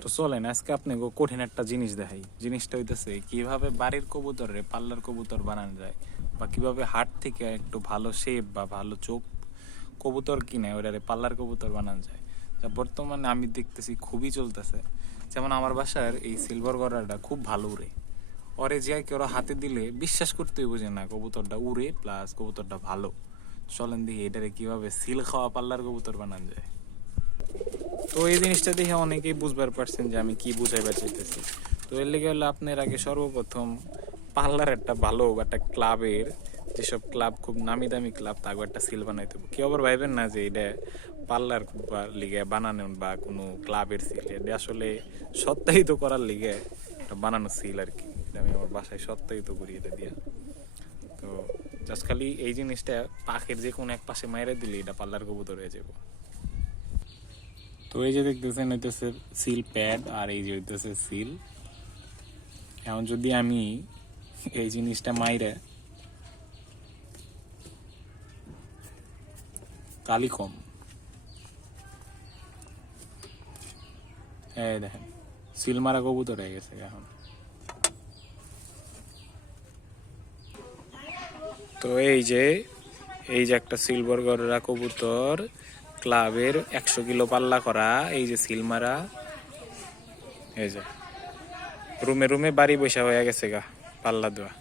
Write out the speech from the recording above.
তো চলেন আজকে আপনি কঠিন একটা জিনিস দেখাই। জিনিসটা হইতেছে কিভাবে বাড়ির কবুতরে পাল্লার কবুতর বানানো যায়, বা কিভাবে হাট থেকে একটু ভালো শেপ বা ভালো চোখ কবুতর কিনে ওটারে পাল্লার কবুতর বানানো যায়, যা বর্তমানে আমি দেখতেছি খুবই চলতেছে। যেমন আমার বাসার এই সিলভার গড়াটা খুব ভালো উড়ে, ওরে যে কেউ হাতে দিলে বিশ্বাস করতেই বোঝে না কবুতরটা উড়ে প্লাস কবুতরটা ভালো। চলেন দেখি এটারে কিভাবে সিল খাওয়া পাল্লার কবুতর বানানো যায়। তো এই জিনিসটা দেখে অনেকেই বুঝবার পারছেন যে আমি কি বুঝাইবার চাইতেছি। তো এর লেগে হলো আপনার আগে সর্বপ্রথম পার্লার একটা ভালো একটা ক্লাবের, যেসব ক্লাব খুব নামি দামি ক্লাব, তাকে একটা সিল বানাইতে হবে। কেউ আবার ভাইবেন না যে এটা পার্লার লিগে বানানো বা কোনো ক্লাবের সিল, এটা আসলে সত্যায়িত করার লিগে একটা বানানো সিল আর কি। এটা আমি আমার বাসায় সত্যায়িত করি এটা দিয়ে। তো জাস্ট খালি এই জিনিসটা পাখির যে কোনো এক পাশে মাইরে দিলে এটা পার্লার কবুতর হয়ে যাবো। তো এই যে দেখতেছেন হইতেছে সিল প্যাড, আর এই যে হইতেছে সিল। এখন যদি আমি এই জিনিসটা মাইরে কালি কম, এই দেখেন সিল মারা কবুতর হয়ে গেছে এখন। তো এই যে একটা সিলভার গড়া কবুতর ক্লাবের 100 কিলো পাল্লা করা, এই যে সিল মারা, এই যে রুমে রুমে বাড়ি বসা হয়ে গেছে গা পাল্লা দেওয়া।